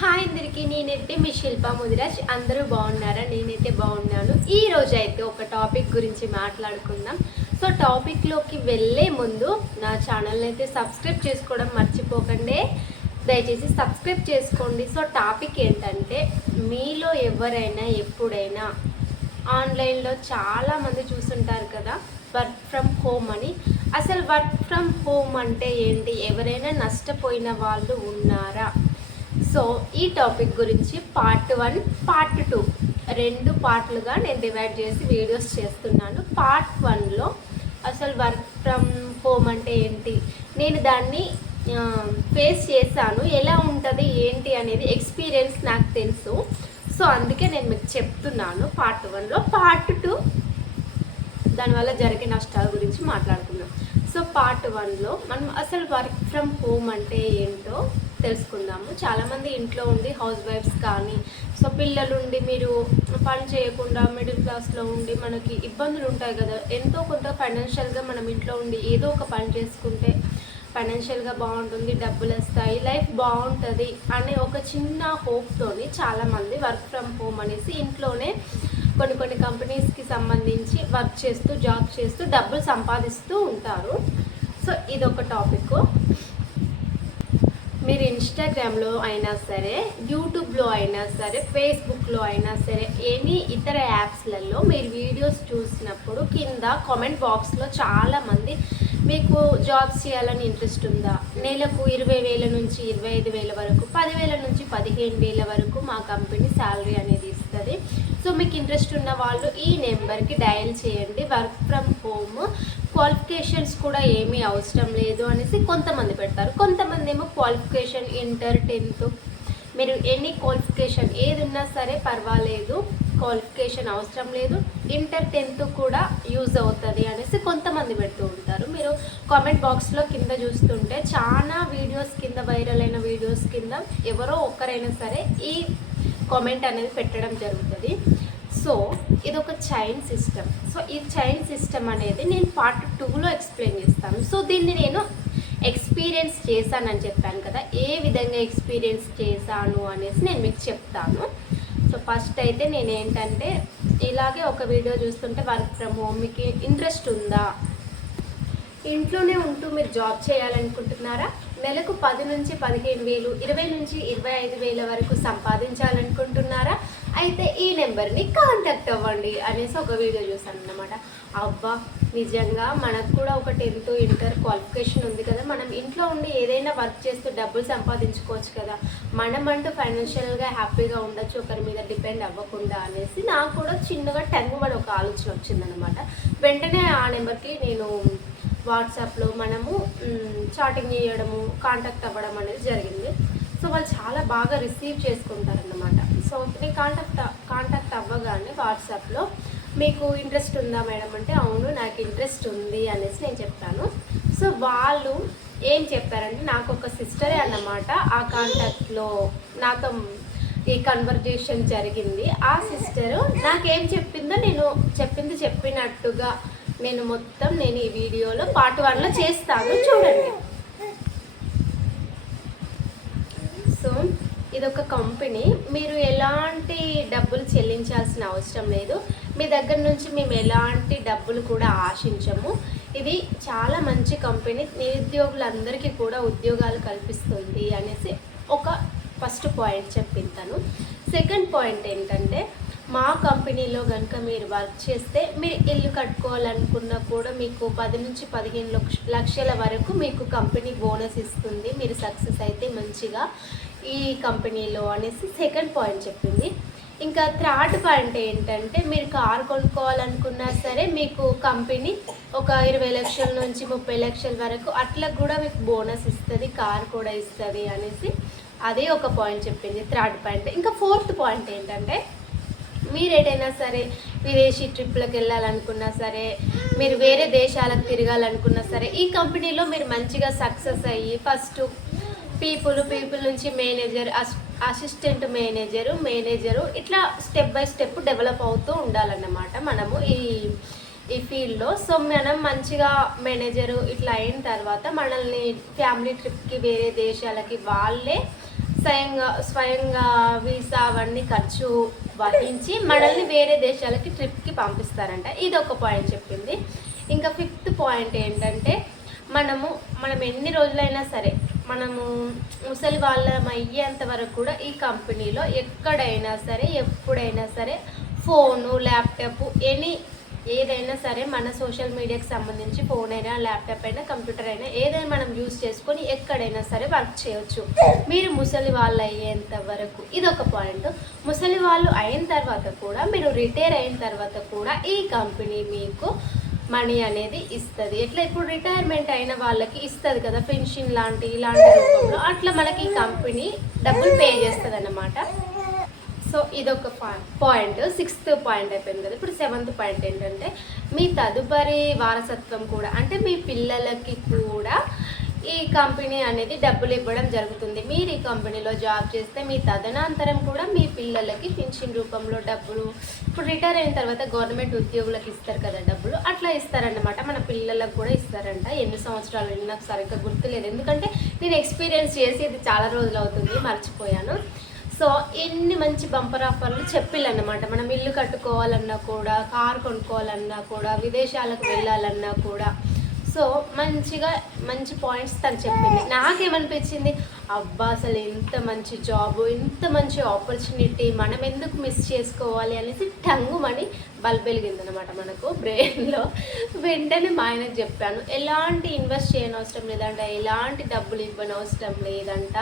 Hi అందరికీ, నేనైతే మీ శిల్ప ముదిరాజ్. అందరూ బాగున్నారా? నేనైతే బాగున్నాను. ఈ రోజు అయితే ఒక టాపిక్ గురించి మాట్లాడుకుందాం. సో టాపిక్లోకి వెళ్ళే ముందు నా ఛానల్ని అయితే సబ్స్క్రైబ్ చేసుకోవడం మర్చిపోకండి. దయచేసి సబ్స్క్రైబ్ చేసుకోండి. సో టాపిక్ ఏంటంటే, మీలో ఎవరైనా ఎప్పుడైనా ఆన్లైన్లో చాలామంది చూస్తుంటారు కదా, వర్క్ ఫ్రమ్ హోమ్ అని. అసలు వర్క్ ఫ్రమ్ హోమ్ అంటే ఏంటి? ఎవరైనా నష్టపోయిన వాళ్ళు ఉన్నారా? సో ఈ టాపిక్ గురించి పార్ట్ 1, పార్ట్ 2 రెండు పార్ట్లుగా నేను డివైడ్ చేసి వీడియోస్ చేస్తున్నాను. పార్ట్ 1లో అసలు వర్క్ ఫ్రమ్ హోమ్ అంటే ఏంటి, నేను దాన్ని ఫేస్ చేశాను, ఎలా ఉంటుంది ఏంటి అనేది ఎక్స్పీరియన్స్ నాకు తెలుసు. సో అందుకే నేను మీకు చెప్తున్నాను పార్ట్ 1లో. పార్ట్ 2 దానివల్ల జరిగే నష్టాల గురించి మాట్లాడుకుందాం. సో పార్ట్ 1లో మనం అసలు వర్క్ ఫ్రమ్ హోమ్ అంటే ఏంటో తెలుసుకుందాము. చాలామంది ఇంట్లో ఉండి హౌస్ వైఫ్స్ కానీ, సో పిల్లలుండి మీరు పని చేయకుండా మిడిల్ క్లాస్లో ఉండి మనకి ఇబ్బందులు ఉంటాయి కదా, ఎంతో కొంత ఫైనాన్షియల్గా మనం ఇంట్లో ఉండి ఏదో ఒక పని చేసుకుంటే ఫైనాన్షియల్గా బాగుంటుంది, డబ్బులు వస్తాయి, లైఫ్ బాగుంటుంది అనే ఒక చిన్న హోప్తోని చాలామంది వర్క్ ఫ్రమ్ హోమ్ అనేసి ఇంట్లోనే కొన్ని కంపెనీస్కి సంబంధించి వర్క్ చేస్తూ జాబ్ చేస్తూ డబ్బులు సంపాదిస్తూ ఉంటారు. సో ఇదొక టాపిక్. మీరు ఇన్స్టాగ్రామ్లో అయినా సరే, యూట్యూబ్లో అయినా సరే, ఫేస్బుక్లో అయినా సరే, ఎనీ ఇతర యాప్స్లలో మీరు వీడియోస్ చూసినప్పుడు కింద కామెంట్ బాక్స్లో చాలామంది మీకు జాబ్స్ చేయాలని ఇంట్రెస్ట్ ఉందా, నెలకు 20,000 నుంచి 25,000 వరకు, 10,000 నుంచి 15,000 వరకు మా కంపెనీ శాలరీ అనేది ఇస్తుంది, సో మీకు ఇంట్రెస్ట్ ఉన్న వాళ్ళు ఈ నెంబర్కి డయల్ చేయండి, వర్క్ ఫ్రమ్ హోమ్, క్వాలిఫికేషన్స్ కూడా ఏమీ అవసరం లేదు అనేసి కొంతమంది పెడతారు. కొంతమంది ఏమో క్వాలిఫికేషన్ ఇంటర్ 10th, మీరు ఎనీ క్వాలిఫికేషన్ ఏది ఉన్నా సరే పర్వాలేదు, క్వాలిఫికేషన్ అవసరం లేదు, ఇంటర్ 10th కూడా యూజ్ అవుతుంది అనేసి కొంతమంది పెడుతూ ఉంటారు. మీరు కామెంట్ బాక్స్లో కింద చూస్తుంటే చాలా వీడియోస్ కింద, వైరల్ అయిన వీడియోస్ కింద ఎవరో ఒక్కరైనా సరే ఈ కామెంట్ అనేది పెట్టడం జరుగుతుంది. సో ఇదొక చైన్ సిస్టమ్. సో ఈ చైన్ సిస్టమ్ అనేది నేను పార్ట్ 2లో ఎక్స్ప్లెయిన్ చేస్తాను. సో దీన్ని నేను ఎక్స్పీరియన్స్ చేశానని చెప్పాను కదా, ఏ విధంగా ఎక్స్పీరియన్స్ చేశాను అనేసి నేను మీకు చెప్తాను. సో ఫస్ట్ అయితే నేను ఏంటంటే, ఇలాగే ఒక వీడియో చూస్తుంటే వర్క్ ఫ్రమ్ హోమ్ మీకు ఇంట్రెస్ట్ ఉందా, ఇంట్లోనే ఉంటూ మీరు జాబ్ చేయాలనుకుంటున్నారా, నెలకు 10 నుంచి 15,000, 20 నుంచి 25,000 వరకు సంపాదించాలనుకుంటున్నారా, అయితే ఈ నెంబర్ని కాంటాక్ట్ అవ్వండి అనేసి ఒక వీడియో చూసాను అన్నమాట. అబ్బా, నిజంగా మనకు కూడా ఒక 10th ఇంటర్ క్వాలిఫికేషన్ ఉంది కదా, మనం ఇంట్లో ఉండి ఏదైనా వర్క్ చేస్తూ డబ్బులు సంపాదించుకోవచ్చు కదా, మనమంటూ ఫైనాన్షియల్గా హ్యాపీగా ఉండొచ్చు, ఒకరి మీద డిపెండ్ అవ్వకుండా అనేసి నాకు కూడా చిన్నగా టంగుబడి ఒక ఆలోచన వచ్చిందనమాట. వెంటనే ఆ నెంబర్కి నేను వాట్సాప్లో మనము చాటింగ్ చేయడము, కాంటాక్ట్ అవ్వడం అనేది జరిగింది. సో వాళ్ళు చాలా బాగా రిసీవ్ చేసుకుంటారన్నమాట. సో నేను కాంటాక్ట్ అవ్వగానే వాట్సాప్లో మీకు ఇంట్రెస్ట్ ఉందా మేడం అంటే, అవును నాకు ఇంట్రెస్ట్ ఉంది అనేసి నేను చెప్పాను. సో వాళ్ళు ఏం చెప్పారంటే, నాకు ఒక సిస్టరే అన్నమాట ఆ కాంటాక్ట్లో నాతో ఈ కన్వర్జేషన్ జరిగింది. ఆ సిస్టరు నాకేం చెప్పిందో నేను చెప్పినట్టుగా నేను ఈ వీడియోలో పార్ట్ 1లో చేస్తాను, చూడండి. సో ఇదొక కంపెనీ, మీరు ఎలాంటి డబ్బులు చెల్లించాల్సిన అవసరం లేదు, మీ దగ్గర నుంచి మేము ఎలాంటి డబ్బులు కూడా ఆశించము. ఇది చాలా మంచి కంపెనీ, నిరుద్యోగులందరికీ కూడా ఉద్యోగాలు కల్పిస్తుంది అనేసి ఒక ఫస్ట్ పాయింట్ చెప్పింటాను. సెకండ్ పాయింట్ ఏంటంటే, మా కంపెనీలో కనుక మీరు వర్క్ చేస్తే మీరు ఇల్లు కట్టుకోవాలనుకున్నా కూడా మీకు 10 నుంచి 15 లక్షల వరకు మీకు కంపెనీ బోనస్ ఇస్తుంది, మీరు సక్సెస్ అయితే మంచిగా ఈ కంపెనీలో అనేసి సెకండ్ పాయింట్ చెప్పింది. ఇంకా థర్డ్ పాయింట్ ఏంటంటే, మీరు కారు కొనుక్కోవాలనుకున్నా సరే మీకు కంపెనీ ఒక 20 లక్షల నుంచి 30 లక్షల వరకు అట్లా కూడా మీకు బోనస్ ఇస్తుంది, కారు కూడా ఇస్తుంది అనేసి అదే ఒక పాయింట్ చెప్పింది, థర్డ్ పాయింట్. ఇంకా ఫోర్త్ పాయింట్ ఏంటంటే, మీరు ఏదైనా సరే విదేశీ ట్రిప్లకు వెళ్ళాలనుకున్నా సరే, మీరు వేరే దేశాలకు తిరగాలనుకున్నా సరే, ఈ కంపెనీలో మీరు మంచిగా సక్సెస్ అయ్యి ఫస్ట్ పీపుల్ నుంచి మేనేజర్, అసిస్టెంట్ మేనేజరు ఇట్లా స్టెప్ బై స్టెప్ డెవలప్ అవుతూ ఉండాలన్నమాట మనము ఈ ఫీల్డ్లో. సో మనం మంచిగా మేనేజరు ఇట్లా అయిన తర్వాత మనల్ని ఫ్యామిలీ ట్రిప్కి వేరే దేశాలకి వాళ్ళే స్వయంగా వీసా అవన్నీ ఖర్చు వహించి మనల్ని వేరే దేశాలకి ట్రిప్కి పంపిస్తారంట. ఇది ఒక పాయింట్ చెప్పింది. ఇంకా 5th పాయింట్ ఏంటంటే మనం ఎన్ని రోజులైనా సరే మనము ముసలి వాళ్ళం అయ్యేంత వరకు కూడా ఈ కంపెనీలో ఎక్కడైనా సరే ఎప్పుడైనా సరే ఫోను, ల్యాప్టాప్, ఏదైనా సరే మన సోషల్ మీడియాకి సంబంధించి ఫోన్ అయినా, ల్యాప్టాప్ అయినా, కంప్యూటర్ అయినా ఏదైనా మనం యూజ్ చేసుకొని ఎక్కడైనా సరే వర్క్ చేయొచ్చు మీరు ముసలి వాళ్ళు అయ్యేంత వరకు. ఇదొక పాయింట్. ముసలి వాళ్ళు అయిన తర్వాత కూడా మీరు రిటైర్ అయిన తర్వాత కూడా ఈ కంపెనీ మీకు మనీ అనేది ఇస్తుంది. ఎట్లా ఇప్పుడు రిటైర్మెంట్ అయిన వాళ్ళకి ఇస్తుంది కదా పెన్షన్ ఇలాంటి రూపంలో, అట్లా మనకి ఈ కంపెనీ డబ్బులు పే చేస్తుంది అన్నమాట. సో ఇదొక పాయింట్. 6th పాయింట్ అయిపోయింది కదా. ఇప్పుడు 7th పాయింట్ ఏంటంటే మీ తదుపరి వారసత్వం కూడా, అంటే మీ పిల్లలకి కూడా ఈ కంపెనీ అనేది డబ్బులు ఇవ్వడం జరుగుతుంది. మీరు ఈ కంపెనీలో జాబ్ చేస్తే మీ తదనంతరం కూడా మీ పిల్లలకి పెన్షన్ రూపంలో డబ్బులు, ఇప్పుడు రిటైర్ అయిన తర్వాత గవర్నమెంట్ ఉద్యోగులకు ఇస్తారు కదా డబ్బులు, అట్లా ఇస్తారన్నమాట. మన పిల్లలకు కూడా ఇస్తారంట. ఎన్ని సంవత్సరాలు నాకు సరిగ్గా గుర్తులేదు, ఎందుకంటే నేను ఎక్స్పీరియన్స్ చేసి ఇది చాలా రోజులు అవుతుంది, మర్చిపోయాను. సో ఎన్ని మంచి బంపర్ ఆఫర్లు చెప్పిల్లన్నమాట. మనం ఇల్లు కట్టుకోవాలన్నా కూడా, కారు కొనుక్కోవాలన్నా కూడా, విదేశాలకు వెళ్ళాలన్నా కూడా. సో మంచి పాయింట్స్ తను చెప్పింది. నాకేమనిపించింది, అబ్బా అసలు ఎంత మంచి జాబ్, ఎంత మంచి ఆపర్చునిటీ, మనం ఎందుకు మిస్ చేసుకోవాలి అనేసి టంగుమని బల్బ్ వెలిగిందనమాట మనకు బ్రెయిన్లో. వెంటనే మా ఆయనకు చెప్పాను, ఎలాంటి ఇన్వెస్ట్ చేయని అవసరం లేదంట, ఎలాంటి డబ్బులు ఇవ్వని అవసరం లేదంట.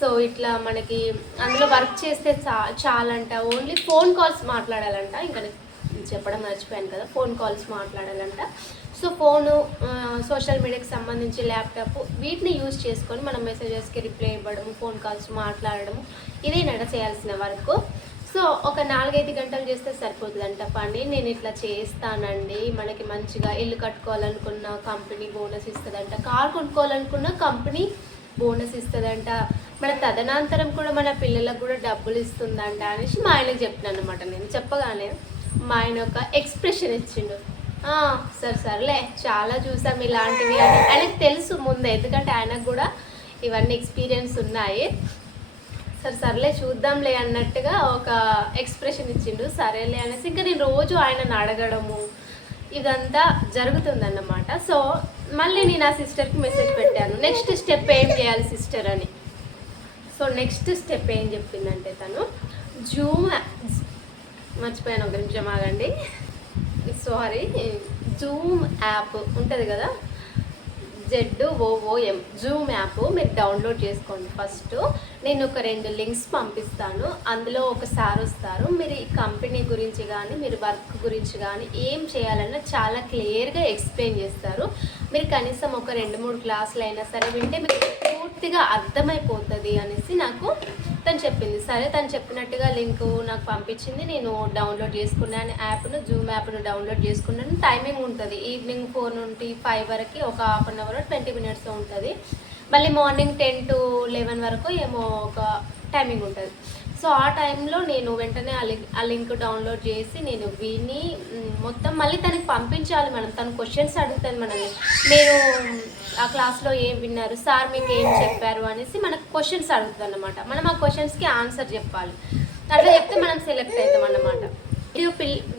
సో ఇట్లా మనకి అందులో వర్క్ చేస్తే చాలంట. ఓన్లీ ఫోన్ కాల్స్ మాట్లాడాలంట. ఇంకా చెప్పడం మర్చిపోయాను కదా, ఫోన్ కాల్స్ మాట్లాడాలంట. సో ఫోను, సోషల్ మీడియాకి సంబంధించి ల్యాప్టాప్, వీటిని యూజ్ చేసుకొని మనం మెసేజెస్కి రిప్లై ఇవ్వడం, ఫోన్ కాల్స్ మాట్లాడడం, ఇదేనట చేయాల్సిన వర్క్. సో ఒక 4-5 గంటలు చేస్తే సరిపోతుందంట పని. నేను ఇట్లా చేస్తానండి. మనకి మంచిగా ఇల్లు కట్టుకోవాలనుకున్న కంపెనీ బోనస్ ఇస్తుందంట, కార్ కొనుక్కోవాలనుకున్న కంపెనీ బోనస్ ఇస్తుందంట, మన తదనంతరం కూడా మన పిల్లలకు కూడా డబ్బులు ఇస్తుందంట అనేసి మా ఆయనకు చెప్పినాను అనమాట. నేను చెప్పగానే మా ఆయన ఒక ఎక్స్ప్రెషన్ ఇచ్చిండు. సర్లే చాలా చూసాం ఇలాంటివి అని. ఆయనకు తెలుసు ముందే, ఎందుకంటే ఆయనకు కూడా ఇవన్నీ ఎక్స్పీరియన్స్ ఉన్నాయి. సర్లే చూద్దాంలే అన్నట్టుగా ఒక ఎక్స్ప్రెషన్ ఇచ్చిండు. సరేలే అనేసి ఇంకా నేను రోజు ఆయనను అడగడము ఇదంతా జరుగుతుందన్నమాట. సో మళ్ళీ నేను ఆ సిస్టర్కి మెసేజ్ పెట్టాను, నెక్స్ట్ స్టెప్ ఏం చేయాలి సిస్టర్ అని. సో నెక్స్ట్ స్టెప్ ఏం చెప్పిందంటే తను మర్చిపోయాను, ఒక నిమిషం ఆగండి, సారీ. జూమ్ యాప్ ఉంటుంది కదా, ZOOM, జూమ్ యాప్ మీరు డౌన్లోడ్ చేసుకోండి. ఫస్ట్ నేను ఒక 2 లింక్స్ పంపిస్తాను. అందులో ఒకసారి వస్తారు. మీరు ఈ కంపెనీ గురించి కానీ, మీరు వర్క్ గురించి కానీ ఏం చేయాలన్నా చాలా క్లియర్గా ఎక్స్ప్లెయిన్ చేస్తారు. మీరు కనీసం ఒక 2-3 క్లాసులు అయినా సరే వింటే మీకు పూర్తిగా అర్థమైపోతుంది అనేసి నాకు తను చెప్పింది. సరే, తను చెప్పినట్టుగా లింక్ నాకు పంపించింది. నేను డౌన్లోడ్ చేసుకున్నాను యాప్ను, జూమ్ యాప్ను డౌన్లోడ్ చేసుకున్నాను. టైమింగ్ ఉంటుంది, ఈవినింగ్ 4 నుండి 5 వరకు ఒక హాఫ్ అన్ అవర్ 20 మినిట్స్ ఉంటుంది. మళ్ళీ మార్నింగ్ 10 to 11 వరకు ఏమో ఒక టైమింగ్ ఉంటుంది. సో ఆ టైంలో నేను వెంటనే ఆ లింక్ డౌన్లోడ్ చేసి నేను విని మొత్తం మళ్ళీ తనకి పంపించాలి. తను క్వశ్చన్స్ అడుగుతుంది మనల్ని, మీరు ఆ క్లాస్లో ఏం విన్నారు, సార్ మీకు ఏం చెప్పారు అనేసి మనకు క్వశ్చన్స్ అడుగుతుంది అన్నమాట. మనం ఆ క్వశ్చన్స్కి ఆన్సర్ చెప్పాలి. అట్లా చెప్తే మనం సెలెక్ట్ అవుతాం అన్నమాట.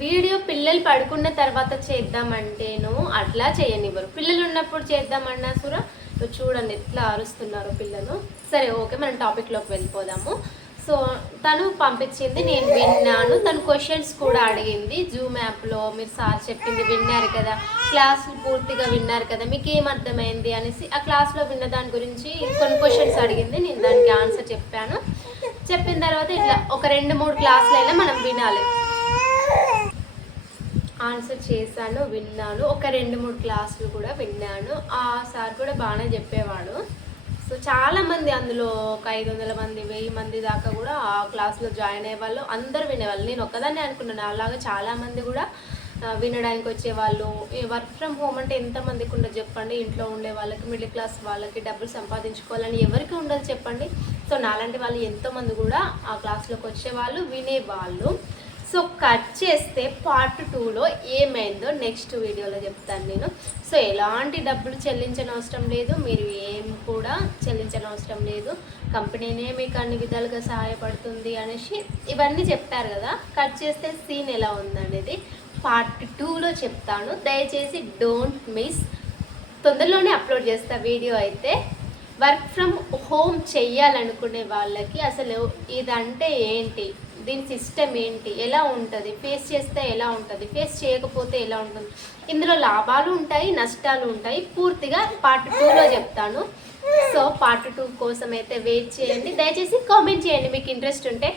వీడియో పిల్లలు పడుకున్న తర్వాత చేద్దామంటేను అట్లా చేయనివ్వరు. పిల్లలు ఉన్నప్పుడు చేద్దామన్నా సురా చూడండి ఎట్లా అరుస్తున్నారు పిల్లలు. సరే, ఓకే, మనం టాపిక్లోకి వెళ్ళిపోదాము. సో తను పంపించింది, నేను విన్నాను. తను క్వశ్చన్స్ కూడా అడిగింది. జూమ్ యాప్లో మీరు సార్ చెప్పింది విన్నారు కదా, క్లాసులు పూర్తిగా విన్నారు కదా, మీకు ఏం అర్థమైంది అనేసి ఆ క్లాస్లో విన్న దాని గురించి కొన్ని క్వశ్చన్స్ అడిగింది. నేను దానికి ఆన్సర్ చెప్పాను. చెప్పిన తర్వాత ఇట్లా ఒక 2-3 క్లాసులైనా మనం వినాలి. ఆన్సర్ చేశాను, విన్నాను. ఒక 2-3 క్లాసులు కూడా విన్నాను. ఆ సార్ కూడా బాగానే చెప్పేవాడు. సో చాలామంది అందులో ఒక 500 మంది 1000 మంది దాకా కూడా ఆ క్లాస్లో జాయిన్ అయ్యేవాళ్ళు, అందరూ వినేవాళ్ళు. నేను ఒక్కదాన్నే అనుకున్నాను, అలాగా చాలామంది కూడా వినడానికి వచ్చేవాళ్ళు. వర్క్ ఫ్రమ్ హోమ్ అంటే ఎంతమందికి ఉండదు చెప్పండి. ఇంట్లో ఉండే వాళ్ళకి, మిడిల్ క్లాస్ వాళ్ళకి డబ్బులు సంపాదించుకోవాలని ఎవరికి ఉండదు చెప్పండి. సో నాలాంటి వాళ్ళు ఎంతోమంది కూడా ఆ క్లాస్లోకి వచ్చేవాళ్ళు, వినేవాళ్ళు. సో కట్ చేస్తే పార్ట్ 2లో ఏమైందో నెక్స్ట్ వీడియోలో చెప్తాను నేను. సో ఎలాంటి డబ్బులు చెల్లించని అవసరం లేదు, మీరు ఏం కూడా చెల్లించని అవసరం లేదు, కంపెనీనే మీకు అన్ని విధాలుగా సహాయపడుతుంది అనేసి ఇవన్నీ చెప్పారు కదా. కట్ చేస్తే సీన్ ఎలా ఉందనేది పార్ట్ 2లో చెప్తాను. దయచేసి డోంట్ మిస్. తొందరలోనే అప్లోడ్ చేస్తా వీడియో అయితే. వర్క్ ఫ్రమ్ హోమ్ చెయ్యాలనుకునే వాళ్ళకి అసలు ఇదంటే ఏంటి, దీని సిస్టమ్ ఏంటి, ఎలా ఉంటుంది, ఫేస్ చేస్తే ఎలా ఉంటుంది, ఫేస్ చేయకపోతే ఎలా ఉంటుంది, ఇందులో లాభాలు ఉంటాయి నష్టాలు ఉంటాయి, పూర్తిగా పార్ట్ 2లో చెప్తాను. సో పార్ట్ 2 కోసం అయితే వెయిట్ చేయండి. దయచేసి కామెంట్ చేయండి మీకు ఇంట్రెస్ట్ ఉంటే.